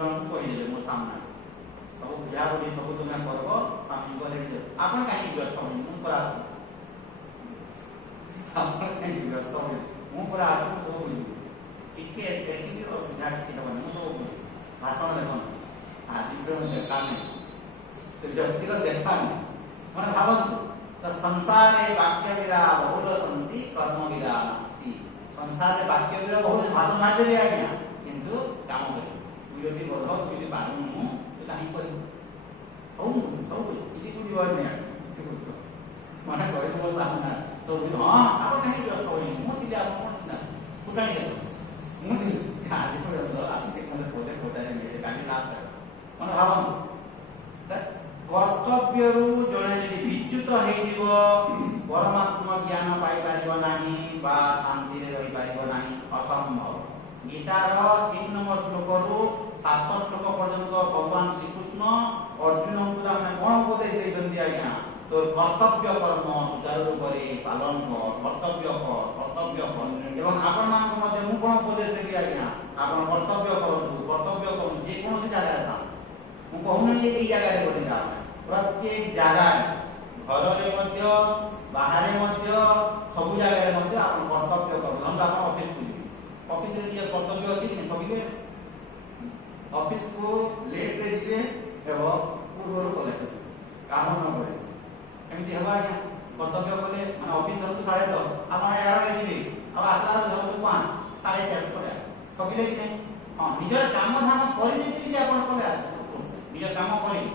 ଜଣକୁ କହିଦେଲେ ମୋ ସାମ୍ନାରେ ସବୁ ବୁଝାବୁଝି ସବୁ ତୁମେ କରିବ ସ୍ୱାମୀଙ୍କୁ ରେଡ଼ି ଆପଣ କାହିଁକି ବ୍ୟସ୍ତ ହୁଅନ୍ତୁ ମୁଁ ପରା ଅଛି ଆପଣ କାହିଁକି ବ୍ୟସ୍ତ ହୁଅନ୍ତୁ ମୁଁ ପରା ଆପଣଙ୍କୁ ସବୁ ବୁଝିବି ଟିକେ ଏତିକି ଅସୁବିଧା କିଛି ଦେବନି ମୁଁ ସବୁ ବୁଝିବି ଭାଷଣ ଦେଖନ୍ତୁ ଆଜି ଦେଖାନି ସେ ବ୍ୟକ୍ତିର ଦେଖାନି ମାନେ ଭାବନ୍ତୁ ତ ସଂସାରେ ବାକ୍ୟ ବିରା ବହୁଳ ସନ୍ତି କର୍ମ ବିରା ନାସ୍ତି ସଂସାରରେ ବାକ୍ୟ ବିରା ବହୁତ ଭାଷଣ ମାରିଦେବି ଆଜ୍ଞା କିନ୍ତୁ କାମ କରିବି ତୁ ଯଦି ବଧ ତୁ ଯଦି ପାରୁନୁ ତୁ କାହିଁକି କରିବୁ ହଉ ସବୁ କିଛି କୋଉଠି ବଢ଼ିନି ମାନେ କହିବ ମୋ ସାମ୍ନା ତ ହଁ ଆପଣ କାହିଁକି ବ୍ୟସ୍ତ ହୋଇନି ମୁଁ ଥିଲି ଆପଣ କ'ଣ ଚିନ୍ତା ଫୁଟାଣି ଦେବ ମୁଁ ଥିଲି ଆଜି ପର୍ଯ୍ୟନ୍ତ ଆସିକି ମୋତେ ପଦେ ପଦାରେ ମିଳେ କାଲି ଲାଭ ମାନେ ଭାବନ୍ତୁ କର୍ତ୍ତବ୍ୟରୁ ଜଣେ ଯଦି ବିଚ୍ୟୁତ ହେଇଯିବ ପରମାତ୍ମ ଜ୍ଞାନ ପାଇପାରିବ ନାହିଁ ବା ଶାନ୍ତିରେ ରହିପାରିବ ନାହିଁ ଅସମ୍ଭବ ଗୀତାର 3 ନମ୍ବର ଶ୍ଲୋକରୁ 7 ଶ୍ଲୋକ ପର୍ଯ୍ୟନ୍ତ ଭଗବାନ ଶ୍ରୀକୃଷ୍ଣ ଅର୍ଜୁନଙ୍କୁ ତାମାନେ କ'ଣ ଉପଦେଶ ଦେଇଛନ୍ତି ଆଜ୍ଞା ତୋର କର୍ତ୍ତବ୍ୟ କର୍ମ ସୁଚାରୁ ରୂପରେ ପାଳନ କର କର୍ତ୍ତବ୍ୟ କର ଏବଂ ଆପଣମାନଙ୍କୁ ମଧ୍ୟ ମୁଁ କ'ଣ ଉପଦେଶ ଦେବି ଆଜ୍ଞା ଆପଣ କର୍ତ୍ତବ୍ୟ କରନ୍ତୁ ଯେକୌଣସି ଜାଗାରେ ଥାନ୍ତୁ ମୁଁ କହୁନି ଯେ ଏଇ ଜାଗାରେ ବୋଲି ପ୍ରତ୍ୟେକ ଜାଗାରେ ଘରରେ ମଧ୍ୟ ବାହାରେ ମଧ୍ୟ ସବୁ ଜାଗାରେ ମଧ୍ୟ ଆପଣ କର୍ତ୍ତବ୍ୟ କରନ୍ତୁ ଧରନ୍ତୁ ଆପଣ ଅଫିସକୁ ଯିବେ ଅଫିସରେ ନିଜର କର୍ତ୍ତବ୍ୟ ଅଛି କି ଠକିବେ ଅଫିସକୁ ଲେଟ୍ରେ ଯିବେ ଏବଂ ପୂର୍ବରୁ କଲେଜ ଆସିବେ କାମ ନ କରେ ଏମିତି ହେବ ଆଜ୍ଞା କର୍ତ୍ତବ୍ୟ କଲେ ମାନେ ଅଫିସ ଧରନ୍ତୁ 10:30 ଆପଣ 11ରେ ଯିବେ ଆଉ ଆସିଲା ଧରନ୍ତୁ 5 4:30 ପରେ ଠକିଲେ କି ନାହିଁ ହଁ ନିଜର କାମ ଧାମ କରିନେଇକି ଆପଣ କଲେ ଆସିବେ ନିଜ କାମ କରିବେ